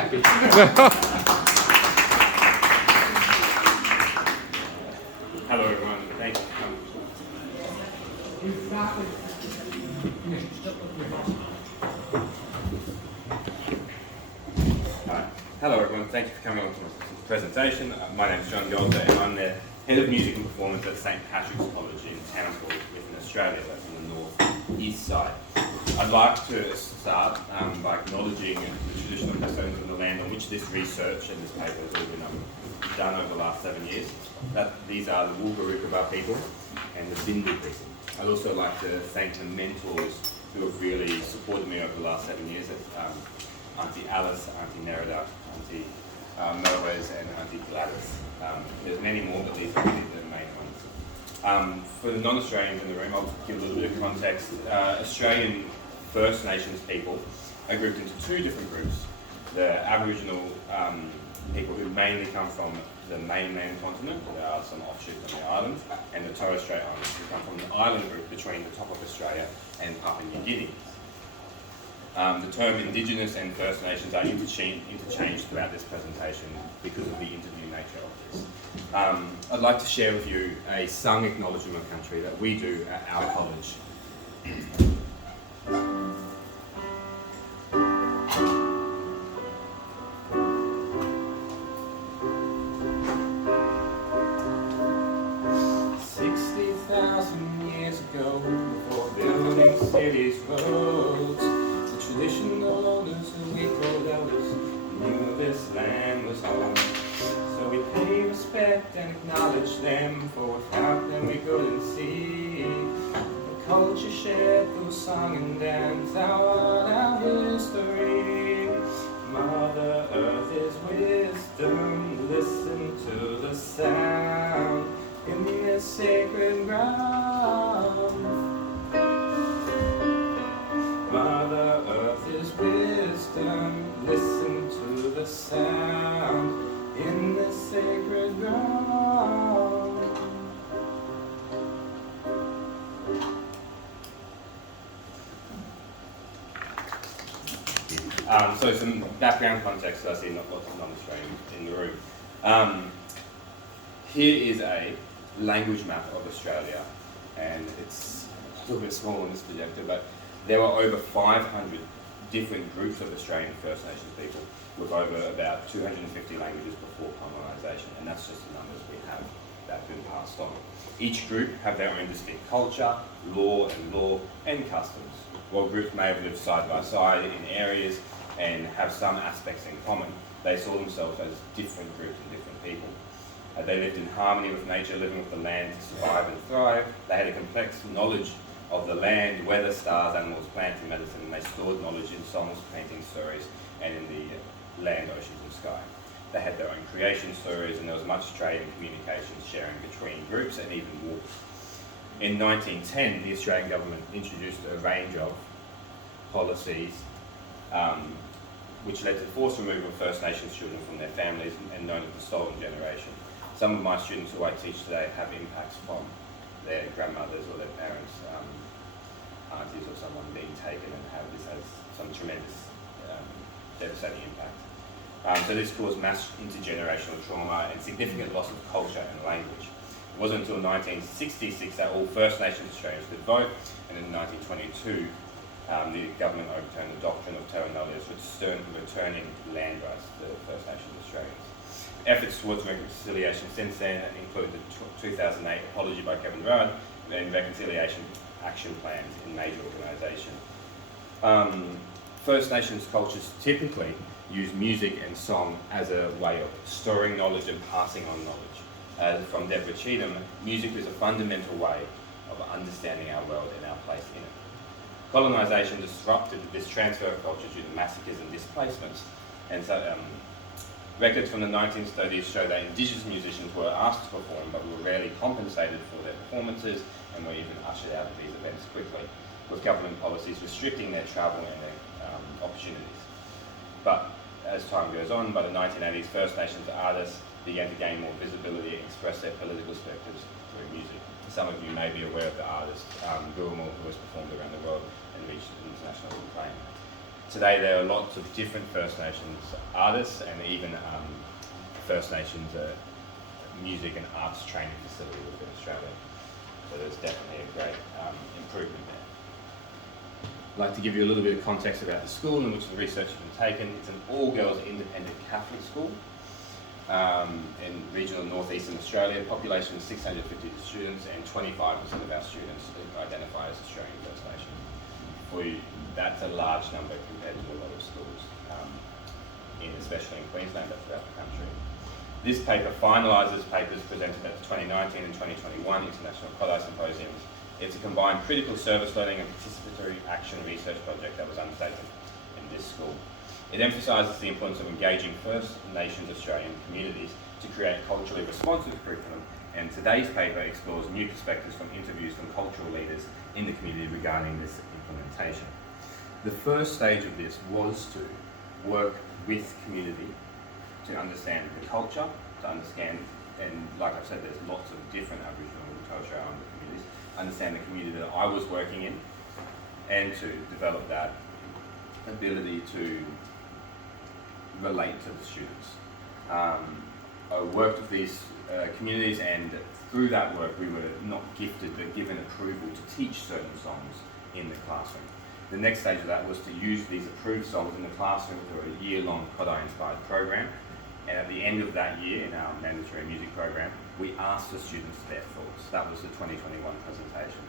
happy. Hello everyone, thank you. Hello everyone, thank you for coming along to my presentation. My name is John Golder and I'm the Head of Music and Performance at St Patrick's College in Townsville within Australia, that's on the north east side. I'd like to start by acknowledging the traditional custodians of the land on which this research and this paper has all been done over the last 7 years. These are the Wulgarukaba people and the Bindu people. I'd also like to thank the mentors who have really supported me over the last 7 years. Auntie Alice, Auntie Nerida, Auntie Moes and Auntie Gladys. There's many more, but these are really the main ones. For the non-Australians in the room, I'll give a little bit of context. Australian First Nations people are grouped into two different groups. The Aboriginal people who mainly come from the mainland continent, there are some offshoots on the islands, and the Torres Strait Islands who come from the island group between the top of Australia and Papua New Guinea. The term Indigenous and First Nations are interchanged throughout this presentation because of the interview nature of this. I'd like to share with you a sung acknowledgement of country that we do at our college. Before building cities, roads, the traditional owners who we called elders knew this land was home. So we pay respect and acknowledge them, for without them we couldn't see the culture shared through song and dance, our history. Mother Earth is wisdom, listen to the sound in this sacred ground. Mother Earth is wisdom, listen to the sound in this sacred ground. So some background context, I see not lots of non-Australians in the room. Here is a language map of Australia, and it's a little bit small on this projector, but there were over 500 different groups of Australian First Nations people with over about 250 languages before colonisation, and that's just the numbers we have that have been passed on. Each group have their own distinct culture, law, and customs. While groups may have lived side by side in areas and have some aspects in common, they saw themselves as different groups and different people. They lived in harmony with nature, living with the land to survive and thrive. They had a complex knowledge of the land, weather, stars, animals, plants and medicine, and they stored knowledge in songs, paintings, stories, and in the land, oceans and sky. They had their own creation stories, and there was much trade and communication sharing between groups and even wars. In 1910, the Australian government introduced a range of policies which led to the forced removal of First Nations children from their families and known as the stolen generation. Some of my students who I teach today have impacts from their grandmothers or their parents, aunties or someone being taken, and how this has some tremendous devastating impact. So this caused mass intergenerational trauma and significant loss of culture and language. It wasn't until 1966 that all First Nations Australians could vote, and in 1922 the government overturned the doctrine of terra nullius, returning land rights to First Nations Australians. Efforts towards reconciliation since then include the 2008 apology by Kevin Rudd and reconciliation action plans in major organisations. First Nations cultures typically use music and song as a way of storing knowledge and passing on knowledge. From Deborah Cheatham, music is a fundamental way of understanding our world and our place in it. Colonisation disrupted this transfer of culture due to massacres and displacements, and so records from the 1930s show that Indigenous musicians were asked to perform but were rarely compensated for their performances and were even ushered out of these events quickly, with government policies restricting their travel and their opportunities. But as time goes on, by the 1980s, First Nations artists began to gain more visibility and express their political perspectives through music. Some of you may be aware of the artist Gurumul, who has performed around the world and reached international acclaim. Today there are lots of different First Nations artists and even First Nations music and arts training facility within Australia. So there's definitely a great improvement there. I'd like to give you a little bit of context about the school in which the research has been taken. It's an all-girls independent Catholic school in regional northeastern Australia. Population is 650 students and 25% of our students identify as Australian First Nation. That's a large number compared to a lot of schools, especially in Queensland but throughout the country. This paper finalises papers presented at the 2019 and 2021 International Kodai Symposiums. It's a combined critical service learning and participatory action research project that was undertaken in this school. It emphasises the importance of engaging First Nations Australian communities to create culturally responsive curriculum, and today's paper explores new perspectives from interviews from cultural leaders in the community regarding this implementation. The first stage of this was to work with community to understand the culture, to understand, and like I've said, there's lots of different Aboriginal and Torres Strait Islander communities, understand the community that I was working in, and to develop that ability to relate to the students. I worked with these communities, and through that work we were not gifted but given approval to teach certain songs in the classroom. The next stage of that was to use these approved songs in the classroom through a year-long Kodai inspired program, and at the end of that year in our mandatory music program we asked the students their thoughts. That was the 2021 presentation.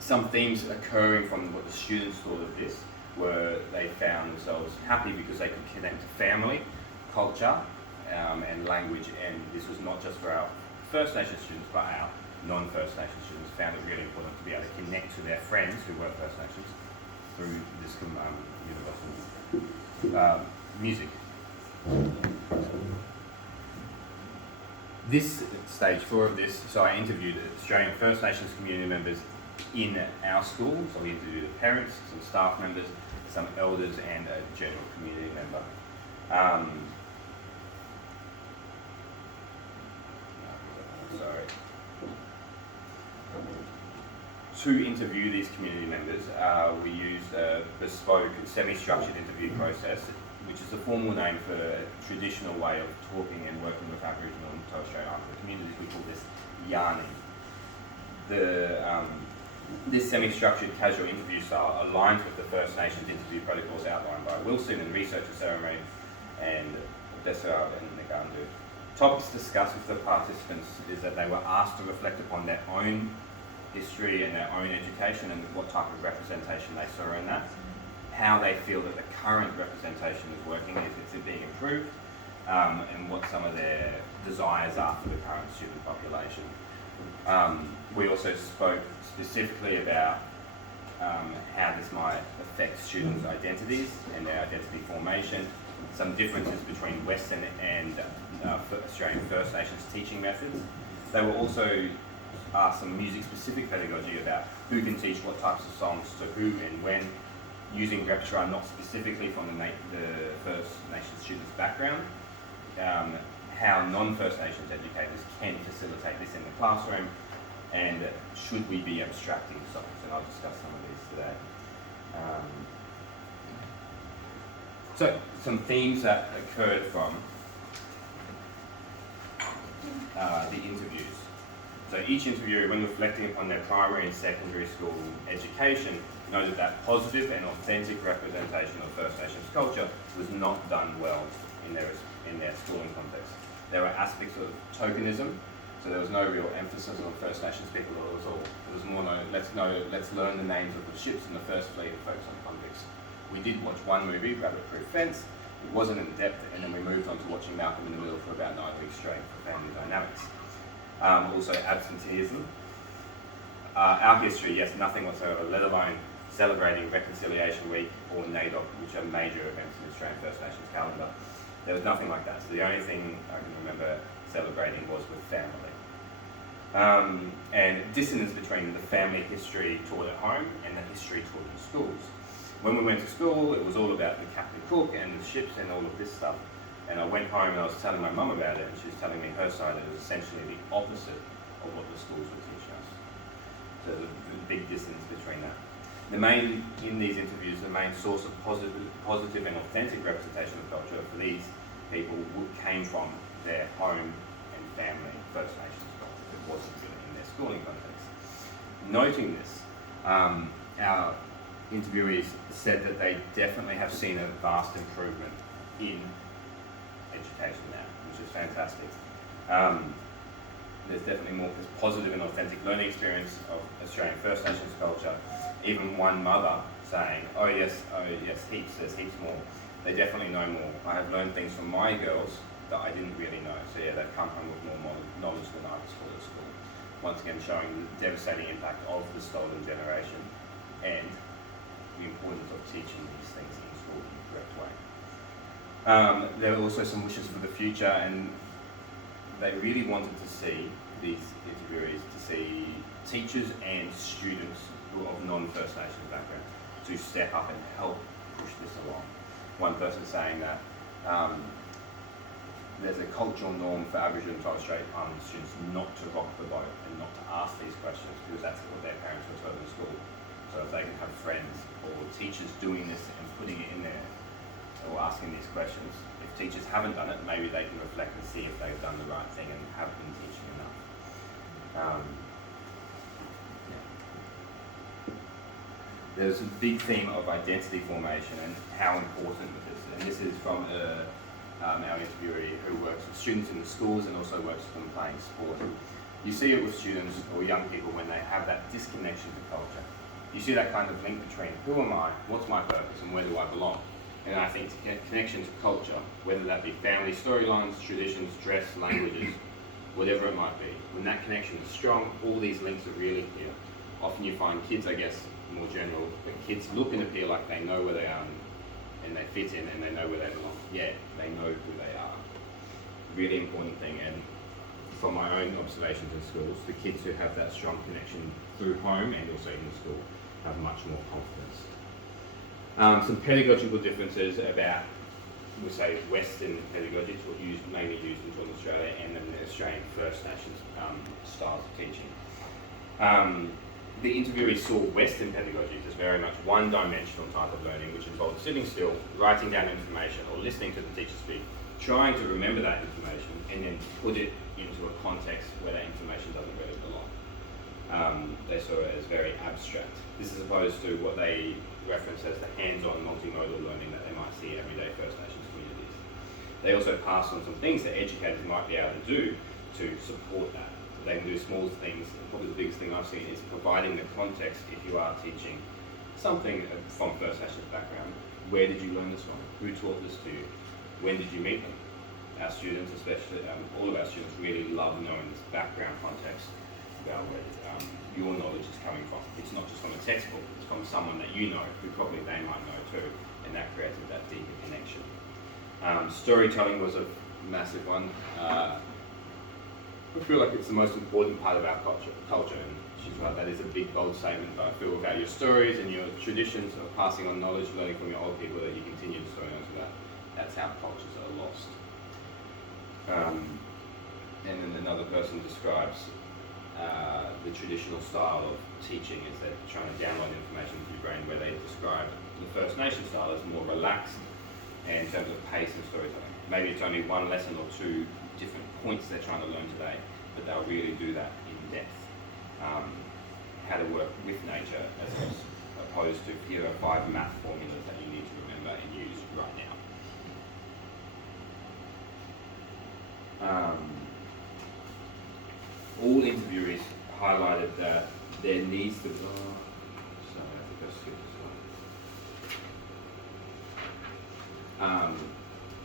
Some themes occurring from what the students thought of this were they found themselves happy because they could connect to family, culture, and language, and this was not just for our First Nation students but our non-First Nation students found it really important to be able to connect to their friends who were First Nations through this universal music. This stage 4 of this, so I interviewed Australian First Nations community members in our school. So we interviewed the parents, some staff members, some elders, and a general community member. To interview these community members, we used a bespoke, semi-structured interview process, which is the formal name for a traditional way of talking and working with Aboriginal and Torres Strait Islander communities. We call this yarning. This semi-structured casual interview style aligns with the First Nations interview protocols outlined by Wilson and researcher Sarah May and Desirab and Nagandu. Topics discussed with the participants is that they were asked to reflect upon their own history and their own education and what type of representation they saw in that, how they feel that the current representation is working, if it's being improved, and what some of their desires are for the current student population. We also spoke specifically about how this might affect students' identities and their identity formation, some differences between Western and Australian First Nations teaching methods. They were also asked some music-specific pedagogy about who can teach what types of songs to who and when, using repertoire not specifically from the First Nations students' background, how non-First Nations educators can facilitate this in the classroom, and should we be abstracting songs, and I'll discuss some of these today. So, some themes that occurred from the interviews. So each interviewer, when reflecting upon their primary and secondary school education, noted that positive and authentic representation of First Nations culture was not done well in their schooling context. There were aspects of tokenism, so there was no real emphasis on First Nations people at all. It was more let's learn the names of the ships in the First Fleet and focus on convicts. We did watch one movie, Rabbit Proof Fence. It wasn't in depth, and then we moved on to watching Malcolm in the Middle for about 9 weeks straight for family dynamics. Also absenteeism. Our history, yes, nothing whatsoever, let alone celebrating Reconciliation Week or NAIDOC, which are major events in the Australian First Nations calendar. There was nothing like that. So the only thing I can remember celebrating was with family. And dissonance between the family history taught at home and the history taught in schools. When we went to school, it was all about the captain cook and the ships and all of this stuff. And I went home and I was telling my mum about it, and she was telling me her side, it was essentially the opposite of what the schools were teaching us. So there's a big distance between that. In these interviews, the main source of positive and authentic representation of culture for these people came from their home and family First Nations culture. It wasn't really in their schooling context. Noting this, our interviewees said that they definitely have seen a vast improvement in education now, which is fantastic. There's definitely more positive and authentic learning experience of Australian First Nations culture. Even one mother saying, oh yes, heaps, there's heaps more. They definitely know more. I have learned things from my girls that I didn't really know. So yeah, they've come home with more knowledge than I was taught at school. Once again, showing the devastating impact of the stolen generation and the importance of teaching these things in school in the correct way. There were also some wishes for the future, and they really wanted to see, these interviewees, to see teachers and students who are of non-First Nations background to step up and help push this along. One person saying that there's a cultural norm for Aboriginal and Torres Strait Islander students not to rock the boat and not to ask these questions because that's what their parents were told in school. So if they can have friends or teachers doing this and putting it in there or asking these questions, if teachers haven't done it, maybe they can reflect and see if they've done the right thing and have been teaching enough. There's a big theme of identity formation and how important it is. And this is from our interviewee who works with students in the schools and also works with them playing sport. You see it with students or young people when they have that disconnection to culture. You see that kind of link between who am I, what's my purpose, and where do I belong? And I think connection to culture, whether that be family storylines, traditions, dress, languages, whatever it might be, when that connection is strong, all these links are really clear. Often you find kids, I guess, more general, but kids look and appear like they know where they are and they fit in and they know where they belong. Yeah, they know who they are. Really important thing, and from my own observations in schools, the kids who have that strong connection through home and also in the school have much more confidence. Some pedagogical differences about, we say, Western pedagogy, it's what mainly used in Northern Australia, and then the Australian First Nations styles of teaching. The interviewee saw Western pedagogies as very much one-dimensional type of learning, which involved sitting still, writing down information, or listening to the teacher speak, trying to remember that information, and then put it into a context where that information doesn't really belong. They saw it as very abstract. This is opposed to what they reference as the hands-on multimodal learning that they might see everyday First Nations communities. They also passed on some things that educators might be able to do to support that. They can do small things. Probably the biggest thing I've seen is providing the context if you are teaching something from First Nations background. Where did you learn this from? Who taught this to you? When did you meet them? Our students, especially, all of our students really love knowing this background context about where your knowledge is coming from. It's not just from a textbook, it's from someone that you know, who probably they might know too, and that created that deeper connection. Storytelling was a massive one. I feel like it's the most important part of our culture, and she's right, that is a big, bold statement, but I feel about your stories and your traditions of passing on knowledge, learning from your old people, that you continue to story on to that. That's how cultures are lost. And then another person describes the traditional style of teaching is they're trying to download information into your brain, where they describe the First Nation style as more relaxed and in terms of pace and storytelling. Maybe it's only one lesson or two different points they're trying to learn today, but they'll really do that in depth. How to work with nature as opposed to here are 5 math formulas that you need to remember and use right now. All interviewees highlighted that there needs to be,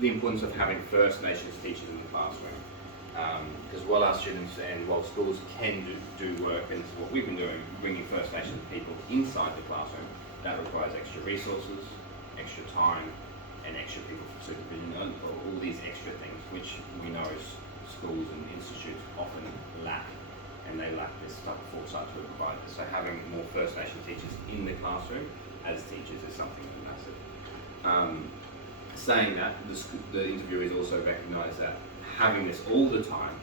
the importance of having First Nations teachers in the classroom. Because while our students and while schools can do work, and what we've been doing, bringing First Nations people inside the classroom, that requires extra resources, extra time, and extra people for supervision, and all these extra things, which we know schools and institutes often lack, and they lack this type of foresight to provide this. So having more First Nation teachers in the classroom as teachers is something massive. Saying that, the interviewees also recognise that having this all the time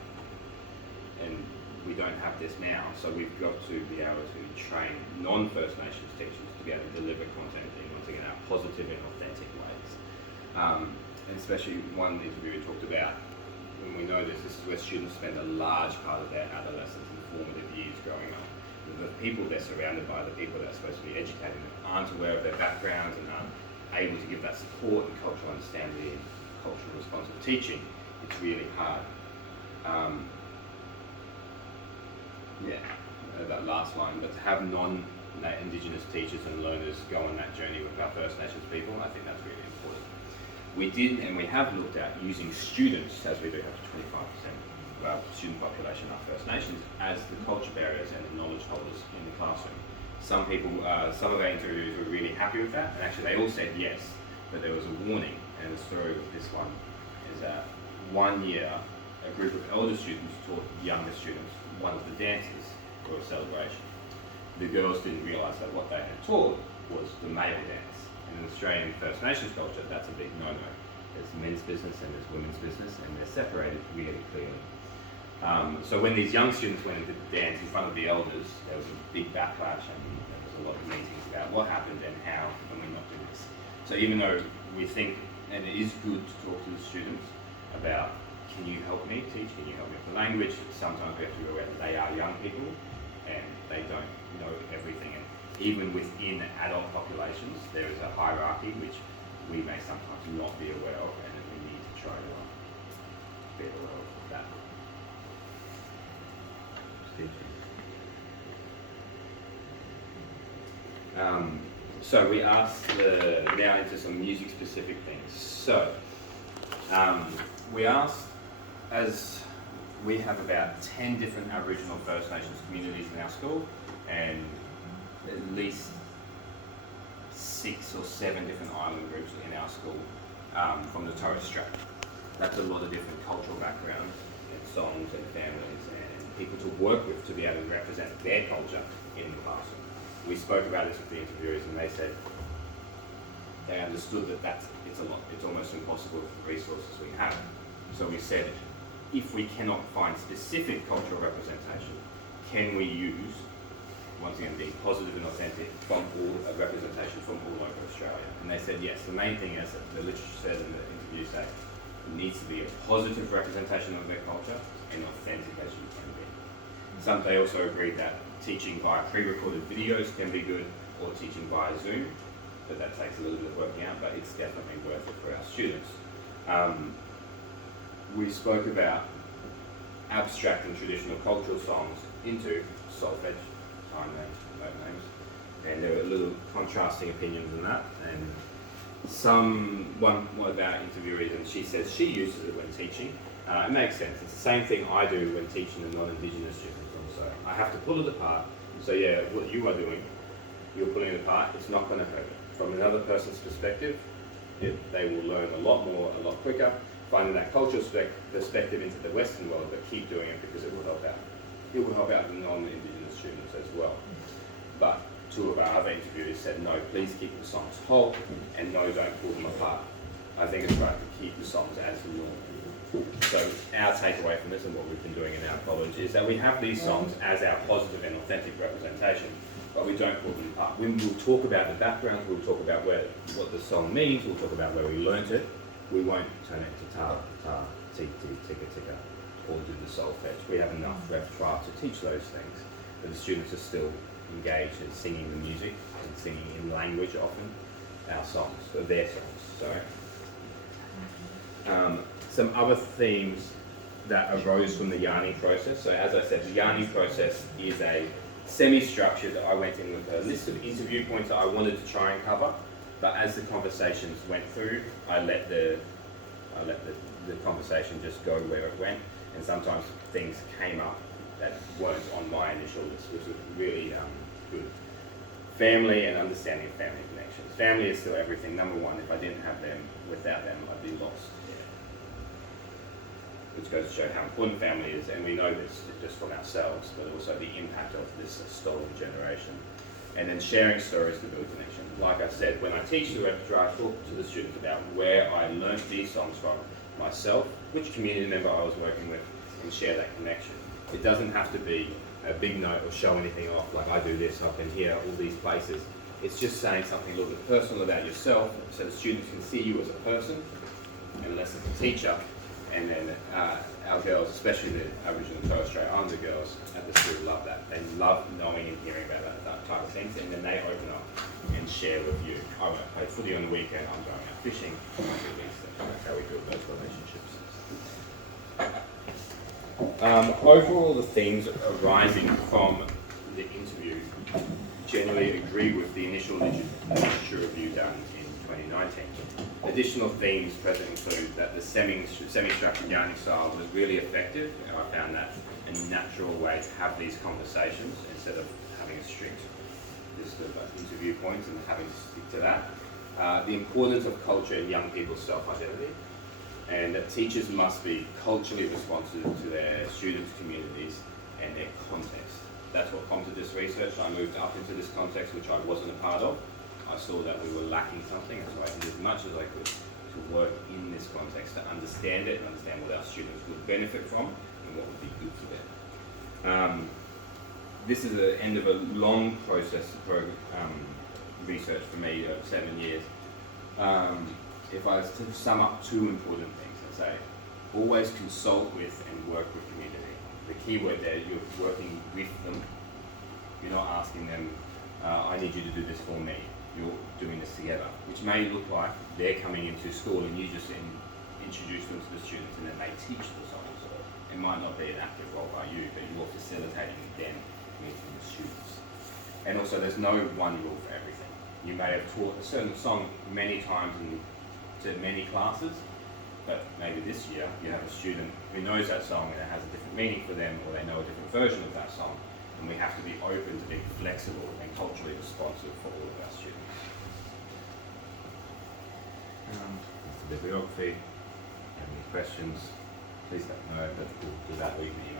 and we don't have this now, so we've got to be able to train non-First Nations teachers to be able to deliver content in, once again, our positive and authentic ways. And especially one interview we talked about, when we know this is where students spend a large part of their adolescence and formative years growing up. The people they're surrounded by, the people that are supposed to be educating them, aren't aware of their backgrounds and aren't able to give that support and cultural understanding and cultural responsive teaching. It's really hard. That last line, but to have non-Indigenous teachers and learners go on that journey with our First Nations people, I think that's really important. We did, and we have looked at using students, as we do have 25% of our student population are First Nations, as the culture barriers and the knowledge holders in the classroom. Some people, some of our interviews were really happy with that, and actually they all said yes, but there was a warning, and the story with this one is that one year, a group of elder students taught younger students one of the dances for a celebration. The girls didn't realise that what they had taught was the male dance. In Australian First Nations culture, that's a big no-no. There's men's business and there's women's business, and they're separated really clearly. So when these young students went into the dance in front of the elders, there was a big backlash, and there was a lot of meetings about what happened and how can we not do this. So even though we think, and it is good to talk to the students about, can you help me teach, can you help me with the language, sometimes we have to be aware that they are young people and they don't know everything. And even within adult populations, there is a hierarchy which we may sometimes not be aware of, and we need to try to be aware of that. So we asked now into some music specific things. So we asked, as we have about 10 different Aboriginal First Nations communities in our school, and at least 6 or 7 different island groups in our school from the Torres Strait. That's a lot of different cultural backgrounds and songs and families and people to work with to be able to represent their culture in the classroom. We spoke about this with the interviewers, and they said they understood that it's almost impossible with the resources we have. So we said, if we cannot find specific cultural representation, can we use, once again, being positive and authentic, from a representation from all over Australia? And they said yes. The main thing, as the literature said in the interview, say it needs to be a positive representation of their culture and authentic as you can be. They also agreed that teaching via pre-recorded videos can be good, or teaching via Zoom, but that takes a little bit of working out, but it's definitely worth it for our students. We spoke about abstract and traditional cultural songs into solfege, time names, note names, and there were little contrasting opinions on that. And one of our interviewees, and she says she uses it when teaching. It makes sense. It's the same thing I do when teaching a non-Indigenous student. So I have to pull it apart. So yeah, what you are doing, you're pulling it apart, it's not going to hurt. From another person's perspective, they will learn a lot more, a lot quicker, finding that cultural perspective into the Western world, but keep doing it because it will help out. It will help out the non-Indigenous students as well. But 2 of our other interviewers said, no, please keep the songs whole, and no, don't pull them apart. I think it's right to keep the songs as normal. So our takeaway from this, and what we've been doing in our college, is that we have these songs as our positive and authentic representation, but we don't pull them apart. When we'll talk about the background, we'll talk about what the song means, we'll talk about where we learnt it. We won't turn it to ta, ta, ti, ti, ticka, ticka, or do the solfege. We have enough repertoire to teach those things, but the students are still engaged in singing the music and singing in language often, our songs, or their songs, sorry. Some other themes that arose from the yarning process. So as I said, the yarning process is a semi-structured, I went in with a list of interview points that I wanted to try and cover, but as the conversations went through, I let the conversation just go where it went, and sometimes things came up that weren't on my initial list, which was really good. Family and understanding of family connections. Family is still everything. Number one, if I didn't have them, without them, I'd be lost. Which goes to show how important family is, and we know this just from ourselves, but also the impact of this stolen generation. And then sharing stories to build connection. Like I said, when I teach the repertoire, I talk to the students about where I learned these songs from myself, which community member I was working with, and share that connection. It doesn't have to be a big note or show anything off, like I do this, I've been here, all these places. It's just saying something a little bit personal about yourself so the students can see you as a person and less as a teacher. And then our girls, especially the Aboriginal and Torres Strait Islander girls at the school, love that. They love knowing and hearing about that type of things, and then they open up and share with you. I won't play footy on the weekend, I'm going out fishing, I do these things. That's how we build those relationships. Overall, the themes arising from the interview generally agree with the initial literature review done in 2019. Additional themes present include that the semi-structured yarning style was really effective, and I found that a natural way to have these conversations instead of having a strict list of interview points and having to stick to that. The importance of culture in young people's self-identity, and that teachers must be culturally responsive to their students' communities and their context. That's what prompted this research. I moved up into this context, which I wasn't a part of. I saw that we were lacking something, and so I did as much as I could to work in this context, to understand it and understand what our students would benefit from and what would be good for them. This is the end of a long process research for me of 7 years. If I was to sum up two important things, I'd say always consult with and work with community. The key word there, you're working with them. You're not asking them, I need you to do this for me. You're doing this together, which may look like they're coming into school and you just introduce them to the students and then they teach the songs. So it might not be an active role by you, but you're facilitating them meeting the students. And also there's no one rule for everything. You may have taught a certain song many times to many classes, but maybe this year you have a student who knows that song and it has a different meaning for them, or they know a different version of that song, and we have to be open to being flexible and culturally responsive for all of our students. That's the bibliography. Have any questions, please let me know, but we'll do that, leave me